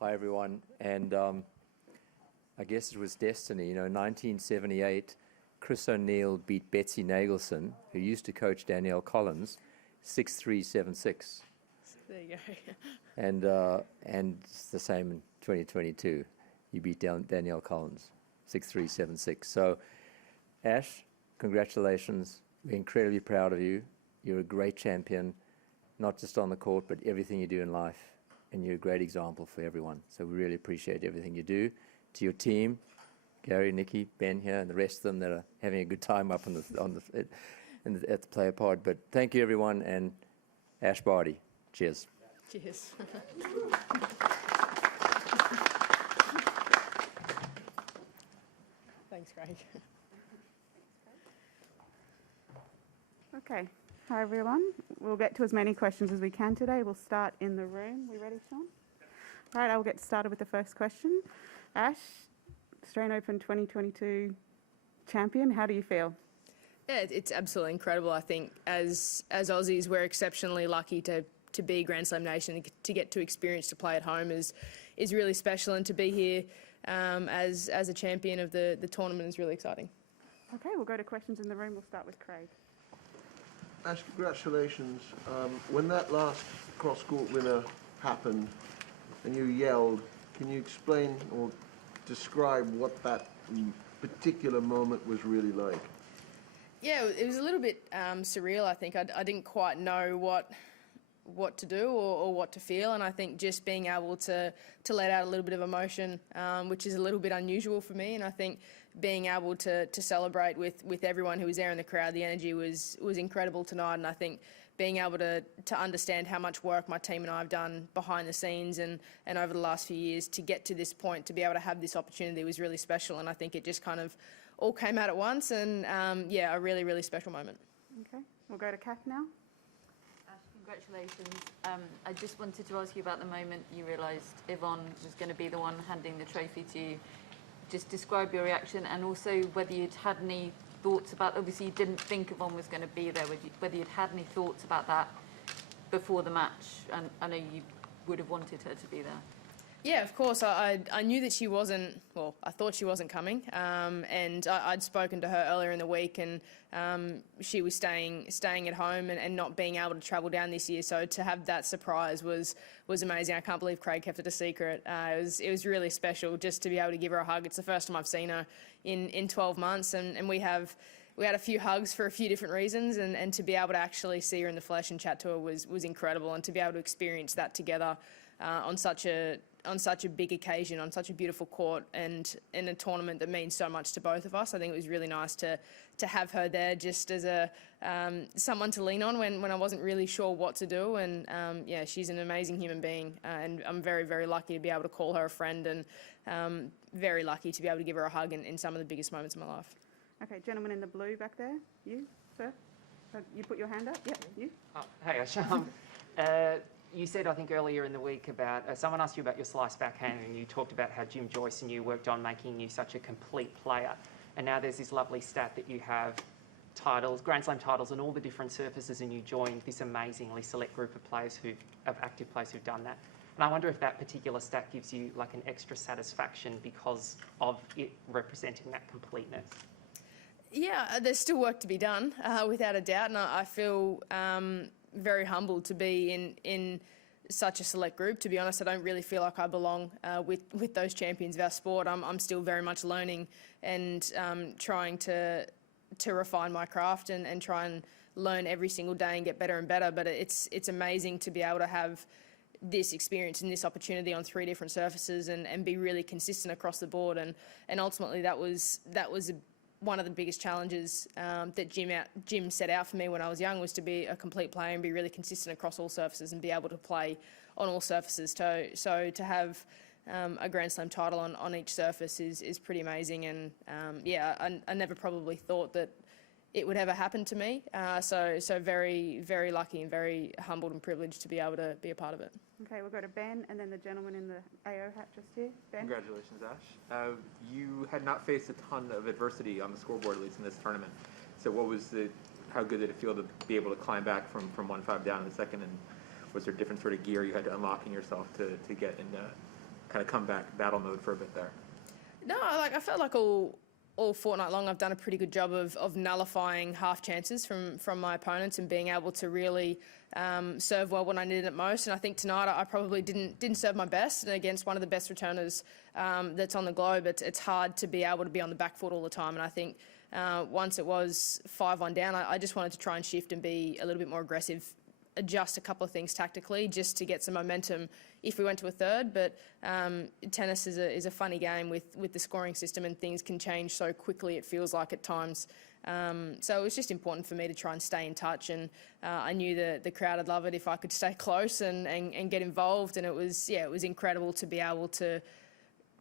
Hi, everyone. And I guess it was destiny. 1978, Chris O'Neill beat Betsy Nagelson, who used to coach Danielle Collins, 6-3, 7-6. There you go. And it's the same in 2022. You beat Danielle Collins, 6-3, 7-6. So, Ash, congratulations. We're incredibly proud of you. You're a great champion, not just on the court, but everything you do in life. And you're a great example for everyone. So we really appreciate everything you do. To your team, Gary, Nikki, Ben here, and the rest of them that are having a good time up at the player pod. But thank you, everyone, and Ash Barty. Cheers. Cheers. Thanks, Craig. Okay. Hi, everyone. We'll get to as many questions as we can today. We'll start in the room. We ready, Sean? All right, I'll get started with the first question. Ash, Australian Open 2022 champion, how do you feel? Yeah, it's absolutely incredible. I think as Aussies, we're exceptionally lucky to be Grand Slam nation, to get to experience to play at home is really special, and to be here as a champion of the tournament is really exciting. Okay, we'll go to questions in the room. We'll start with Craig. Ash, congratulations. When that last cross-court winner happened and you yelled, can you explain or describe what that particular moment was really like? Yeah, it was a little bit surreal, I think. I didn't quite know what to do or what to feel, and I think just being able to let out a little bit of emotion, which is a little bit unusual for me, and I think being able to celebrate with everyone who was there in the crowd, the energy was incredible tonight, and I think being able to understand how much work my team and I have done behind the scenes and over the last few years to get to this point, to be able to have this opportunity was really special, and I think it just kind of all came out at once, and yeah, a really, really special moment. Okay, we'll go to Kath now. Congratulations. I just wanted to ask you about the moment you realised Yvonne was going to be the one handing the trophy to you. Just describe your reaction, and also whether you'd had any thoughts about, obviously you didn't think Yvonne was going to be there, whether you'd had any thoughts about that before the match, and I know you would have wanted her to be there. Yeah, of course. I knew that she wasn't, well, I thought she wasn't coming, and I'd spoken to her earlier in the week, and she was staying at home and not being able to travel down this year, so to have that surprise was amazing. I can't believe Craig kept it a secret. It was really special just to be able to give her a hug. It's the first time I've seen her in 12 months, and we had a few hugs for a few different reasons, and to be able to actually see her in the flesh and chat to her was incredible, and to be able to experience that together on such a big occasion, on such a beautiful court, and in a tournament that means so much to both of us. I think it was really nice to have her there just as someone to lean on when I wasn't really sure what to do. And yeah, she's an amazing human being, and I'm very, very lucky to be able to call her a friend, and very lucky to be able to give her a hug in some of the biggest moments of my life. Okay, gentleman in the blue back there. You, sir? You put your hand up? Yep, you. Oh, hey, Ash. You said, I think, earlier in the week about, someone asked you about your slice backhand, and you talked about how Jim Joyce and you worked on making you such a complete player. And now there's this lovely stat that you have titles, Grand Slam titles, on all the different surfaces, and you joined this amazingly select group of players of active players who've done that. And I wonder if that particular stat gives you like an extra satisfaction because of it representing that completeness. Yeah, there's still work to be done, without a doubt, and I feel very humbled to be in such a select group. To be honest, I don't really feel like I belong with those champions of our sport. I'm still very much learning and trying to refine my craft and try and learn every single day and get better and better. But it's amazing to be able to have this experience and this opportunity on 3 different surfaces and be really consistent across the board. And ultimately that was one of the biggest challenges that Jim set out for me when I was young, was to be a complete player and be really consistent across all surfaces and be able to play on all surfaces. So to have a Grand Slam title on each surface is pretty amazing. And yeah, I never probably thought that it would ever happen to me. So very, very lucky and very humbled and privileged to be able to be a part of it. Okay, we'll go to Ben, and then the gentleman in the AO hat just here. Ben? Congratulations, Ash. You had not faced a ton of adversity on the scoreboard, at least in this tournament. So how good did it feel to be able to climb back from 1-5 down in the second? And was there different sort of gear you had to unlock in yourself to get kind of comeback battle mode for a bit there? No, I felt like all fortnight long I've done a pretty good job of nullifying half chances from my opponents and being able to really serve well when I needed it most. And I think tonight I probably didn't serve my best, and against one of the best returners that's on the globe, it's hard to be able to be on the back foot all the time. And I think once it was 5-1 down, I just wanted to try and shift and be a little bit more aggressive, adjust a couple of things tactically just to get some momentum if we went to a third. But tennis is a funny game with the scoring system, and things can change so quickly, it feels like at times. So it was just important for me to try and stay in touch, and I knew the crowd would love it if I could stay close and get involved. And it was incredible to be able to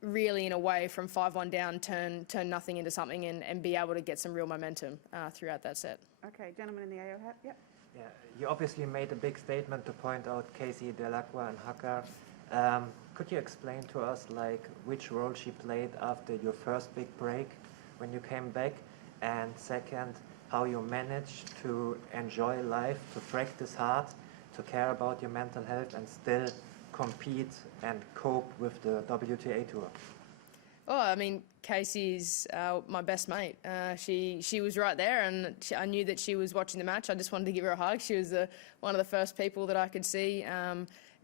really, in a way, from 5-1 down, turn nothing into something and be able to get some real momentum throughout that set. Okay, gentleman in the AO hat, yep. Yeah, you obviously made a big statement to point out Casey Delacroix and Haka. Could you explain to us which role she played after your first big break when you came back? And second, how you managed to enjoy life, to practice hard, to care about your mental health and still compete and cope with the WTA Tour? Oh, I mean, Casey's my best mate. She was right there, and I knew that she was watching the match. I just wanted to give her a hug. She was one of the first people that I could see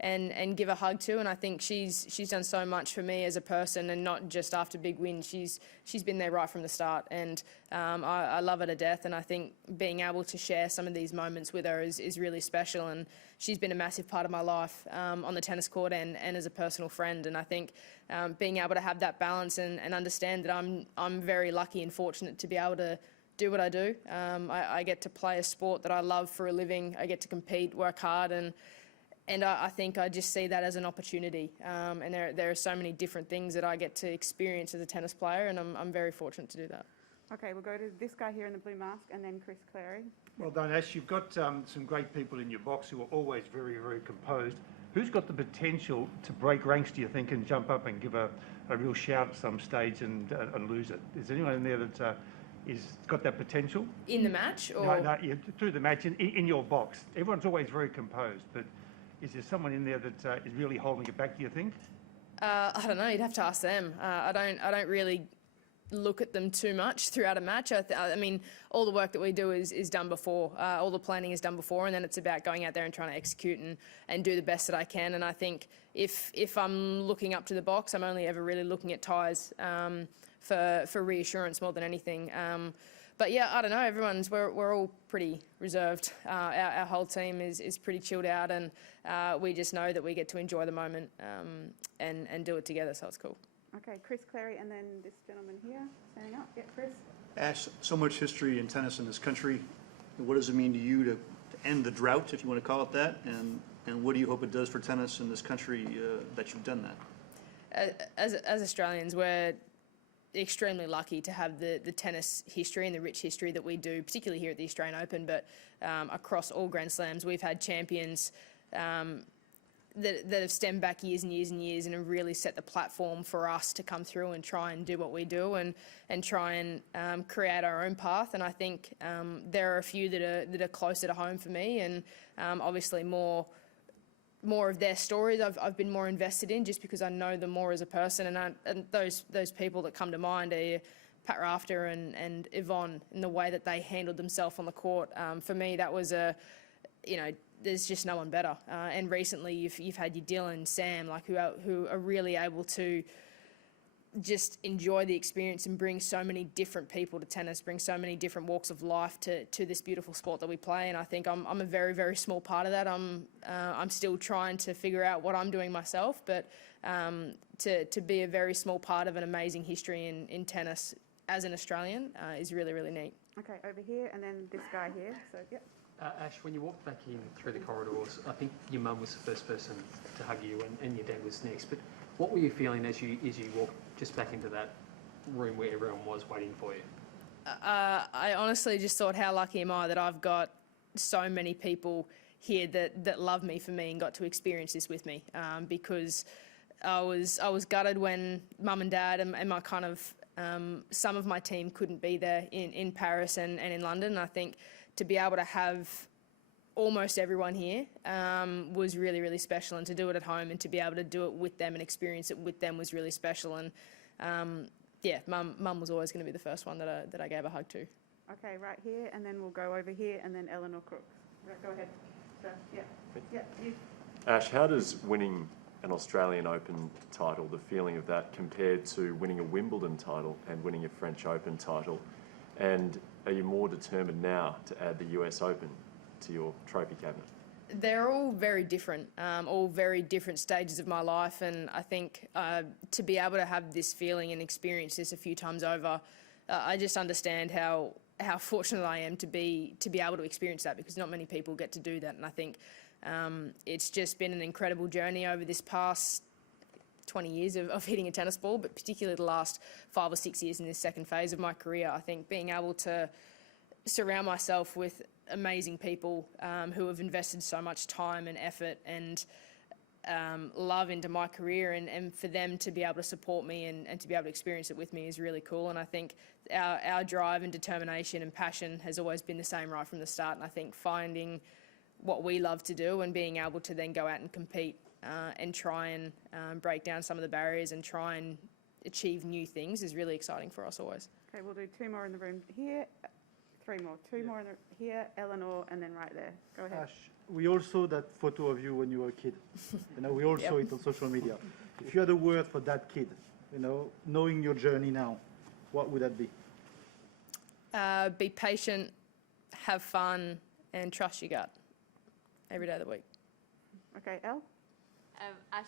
and give a hug to. And I think she's done so much for me as a person, and not just after big wins. She's been there right from the start, and I love her to death. And I think being able to share some of these moments with her is really special. And she's been a massive part of my life on the tennis court and as a personal friend. And I think being able to have that balance and understand that I'm very lucky and fortunate to be able to do what I do. I get to play a sport that I love for a living. I get to compete, work hard, and I think I just see that as an opportunity. And there are so many different things that I get to experience as a tennis player, and I'm very fortunate to do that. Okay, we'll go to this guy here in the blue mask, and then Chris Clary. Well done, Ash. You've got some great people in your box who are always very, very composed. Who's got the potential to break ranks, do you think, and jump up and give a real shout at some stage and lose it? Is there anyone in there that is got that potential? In the match? Or? No, yeah, through the match, in your box. Everyone's always very composed, but is there someone in there that is really holding it back, do you think? I don't know. You'd have to ask them. I don't really look at them too much throughout a match. I mean, all the work that we do is done before. All the planning is done before, and then it's about going out there and trying to execute and do the best that I can. And I think if I'm looking up to the box, I'm only ever really looking at ties for reassurance more than anything. But yeah, I don't know. We're all pretty reserved. Our whole team is pretty chilled out, and we just know that we get to enjoy the moment and do it together. So it's cool. Okay, Chris Clary, and then this gentleman here, standing up. Yeah, Chris. Ash, so much history in tennis in this country. What does it mean to you to end the drought, if you want to call it that? And what do you hope it does for tennis in this country that you've done that? As Australians, we're extremely lucky to have the tennis history and the rich history that we do, particularly here at the Australian Open, but across all Grand Slams. We've had champions that have stemmed back years and years and years and have really set the platform for us to come through and try and do what we do and try and create our own path. And I think there are a few that are closer to home for me, and obviously more of their stories I've been more invested in, just because I know them more as a person. And those people that come to mind are Pat Rafter and Yvonne, in the way that they handled themselves on the court. For me, that was there's just no one better. And recently, you've had your Dylan, Sam, who are really able to just enjoy the experience and bring so many different people to tennis, bring so many different walks of life to this beautiful sport that we play. And I think I'm a very, very small part of that. I'm still trying to figure out what I'm doing myself, but to be a very small part of an amazing history in tennis as an Australian is really, really neat. Okay, over here, and then this guy here. So, yep. Ash, when you walked back in through the corridors, I think your mum was the first person to hug you, and your dad was next. But what were you feeling as you walked just back into that room where everyone was waiting for you? I honestly just thought, how lucky am I that I've got so many people here that love me for me and got to experience this with me. Because I was gutted when mum and dad and my kind of some of my team couldn't be there in Paris and in London. And I think to be able to have almost everyone here was really, really special, and to do it at home and to be able to do it with them and experience it with them was really special. And yeah, Mum was always going to be the first one that I gave a hug to. Okay, right here, and then we'll go over here, and then Eleanor Crooks. Right, go ahead. So, yeah, you. Ash, how does winning an Australian Open title, the feeling of that, compared to winning a Wimbledon title and winning a French Open title? And are you more determined now to add the US Open to your trophy cabinet? They're all very different, all very different stages of my life, and I think to be able to have this feeling and experience this a few times over, I just understand how fortunate I am to be able to experience that, because not many people get to do that. And I think it's just been an incredible journey over this past 20 years of hitting a tennis ball, but particularly the last 5 or 6 years in this second phase of my career. I think being able to surround myself with amazing people who have invested so much time and effort and love into my career, and for them to be able to support me and to be able to experience it with me is really cool. And I think our drive and determination and passion has always been the same right from the start. And I think finding what we love to do and being able to then go out and compete and try and break down some of the barriers and try and achieve new things is really exciting for us always. Okay, we'll do 2 more in the room here, 3 more, 2 more in here, Eleanor, and then right there. Go ahead. Ash, we all saw that photo of you when you were a kid. We all saw it on social media. If you had a word for that kid, knowing your journey now, what would that be? Be patient, have fun, and trust your gut every day of the week. Okay, Elle? Ash,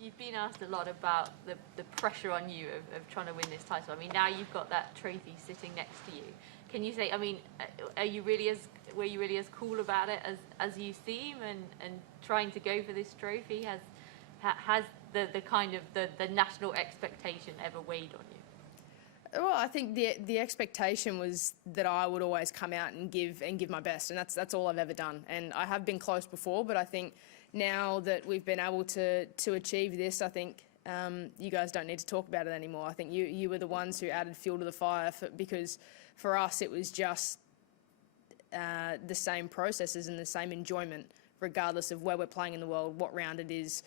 you've been asked a lot about the pressure on you of trying to win this title. I mean, now you've got that trophy sitting next to you. Can you say, I mean, were you really as cool about it as you seem, and trying to go for this trophy? Has the kind of the national expectation ever weighed on you? Well, I think the expectation was that I would always come out and give my best, and that's all I've ever done. And I have been close before, but I think now that we've been able to achieve this, I think you guys don't need to talk about it anymore. I think you were the ones who added fuel to the fire, because for us it was just the same processes and the same enjoyment, regardless of where we're playing in the world, what round it is.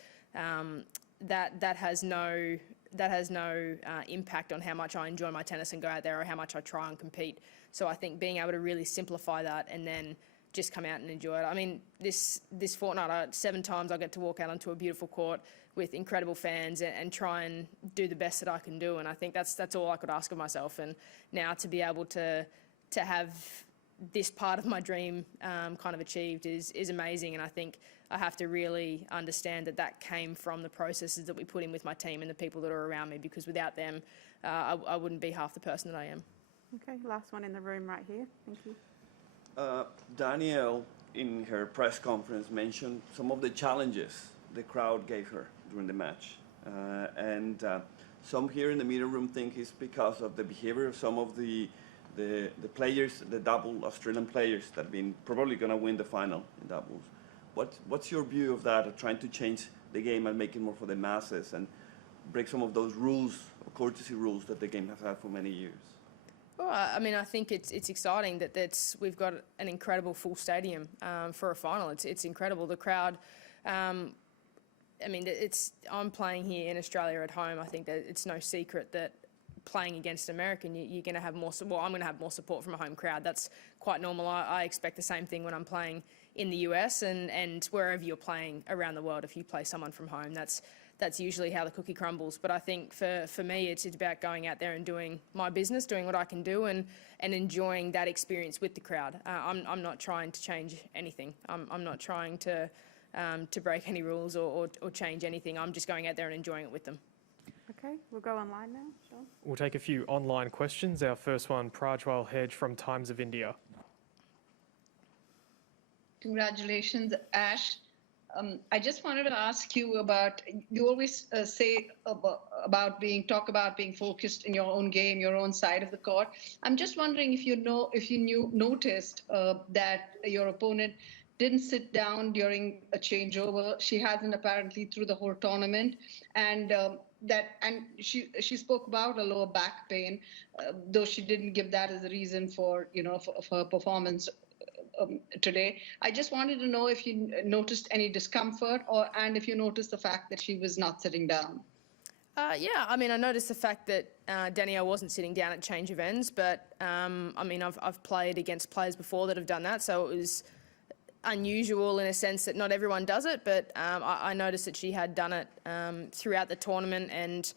That has no impact on how much I enjoy my tennis and go out there, or how much I try and compete. So I think being able to really simplify that and then just come out and enjoy it. I mean, this fortnight, 7 times I get to walk out onto a beautiful court with incredible fans and try and do the best that I can do. And I think that's all I could ask of myself. And now to be able to have this part of my dream kind of achieved is amazing. And I think I have to really understand that came from the processes that we put in with my team and the people that are around me, because without them, I wouldn't be half the person that I am. Okay, last one in the room right here. Thank you. Danielle, in her press conference, mentioned some of the challenges the crowd gave her during the match. And some here in the media room think it's because of the behavior of some of the players, the double Australian players that have been probably going to win the final in doubles. What's your view of that, of trying to change the game and make it more for the masses and break some of those rules, or courtesy rules, that the game has had for many years? Well, I mean, I think it's exciting that we've got an incredible full stadium for a final. It's incredible. The crowd, I mean, I'm playing here in Australia at home. I think that it's no secret that playing against American, you're going to have more. Well, I'm going to have more support from a home crowd. That's quite normal. I expect the same thing when I'm playing in the US and wherever you're playing around the world. If you play someone from home, that's usually how the cookie crumbles. But I think for me, it's about going out there and doing my business, doing what I can do, and enjoying that experience with the crowd. I'm not trying to change anything. I'm not trying to break any rules or change anything. I'm just going out there and enjoying it with them. Okay, we'll go online now. Sean? We'll take a few online questions. Our first one, Prajwal Hedge from Times of India. Congratulations, Ash. I just wanted to ask you about, you always say about talk about being focused in your own game, your own side of the court. I'm just wondering if you noticed that your opponent didn't sit down during a changeover. She hasn't apparently through the whole tournament, and she spoke about a lower back pain, though she didn't give that as a reason for her performance today. I just wanted to know if you noticed any discomfort and if you noticed the fact that she was not sitting down. Yeah, I mean, I noticed the fact that Danielle wasn't sitting down at change of ends, but I mean, I've played against players before that have done that, so it was unusual in a sense that not everyone does it, but I noticed that she had done it throughout the tournament and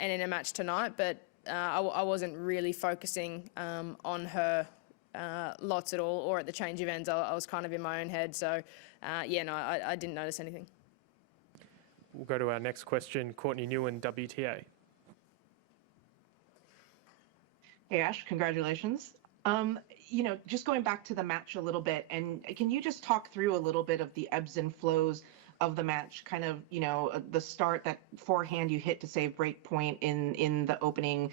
in a match tonight, but I wasn't really focusing on her lots at all or at the change of ends. I was kind of in my own head, so yeah, no, I didn't notice anything. We'll go to our next question, Courtney Newen, WTA. Hey, Ash, congratulations. You know, just going back to the match a little bit, and can you just talk through a little bit of the ebbs and flows of the match, kind of, you know, the start, that forehand you hit to save break point in the opening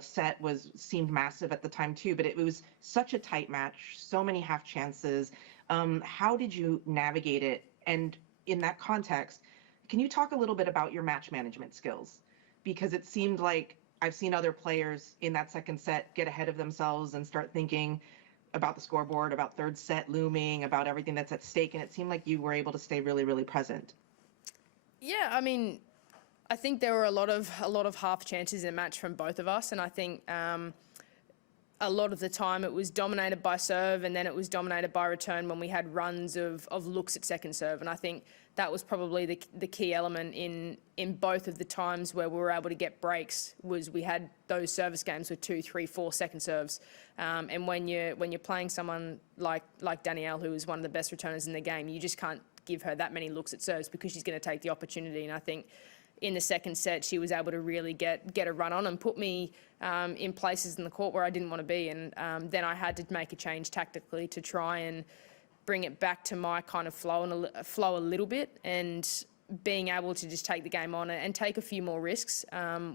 set seemed massive at the time too, but it was such a tight match, so many half chances. How did you navigate it? And in that context, can you talk a little bit about your match management skills? Because it seemed like I've seen other players in that second set get ahead of themselves and start thinking about the scoreboard, about third set looming, about everything that's at stake, and it seemed like you were able to stay really, really present. Yeah, I mean, I think there were a lot of half chances in the match from both of us, and I think a lot of the time it was dominated by serve, and then it was dominated by return when we had runs of looks at second serve, and I think that was probably the key element in both of the times where we were able to get breaks. Was we had those service games with 2, 3, 4 second serves, and when you're playing someone like Danielle, who is one of the best returners in the game, you just can't give her that many looks at serves because she's going to take the opportunity. And I think in the second set she was able to really get a run on and put me in places in the court where I didn't want to be, and then I had to make a change tactically to try and bring it back to my kind of flow a little bit, and being able to just take the game on and take a few more risks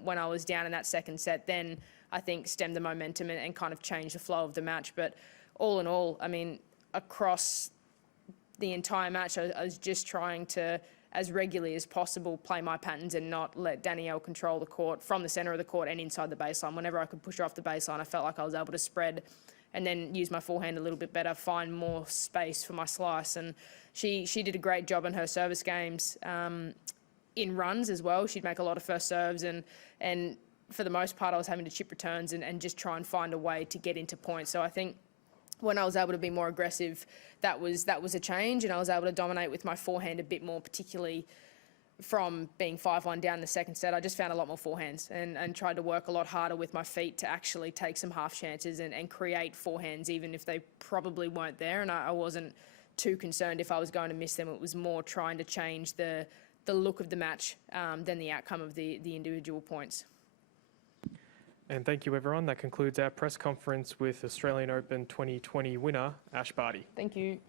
when I was down in that second set, then I think stemmed the momentum and kind of changed the flow of the match. But all in all, I mean, across the entire match, I was just trying to, as regularly as possible, play my patterns and not let Danielle control the court from the centre of the court and inside the baseline. Whenever I could push her off the baseline, I felt like I was able to spread and then use my forehand a little bit better, find more space for my slice. And she did a great job in her service games in runs as well. She'd make a lot of first serves, and for the most part I was having to chip returns and just try and find a way to get into points. So I think when I was able to be more aggressive, that was a change, and I was able to dominate with my forehand a bit more, particularly from being 5-1 down in the second set. I just found a lot more forehands and tried to work a lot harder with my feet to actually take some half chances and create forehands, even if they probably weren't there. And I wasn't too concerned if I was going to miss them. It was more trying to change the look of the match than the outcome of the individual points. And thank you, everyone. That concludes our press conference with Australian Open 2020 winner, Ashleigh Barty. Thank you.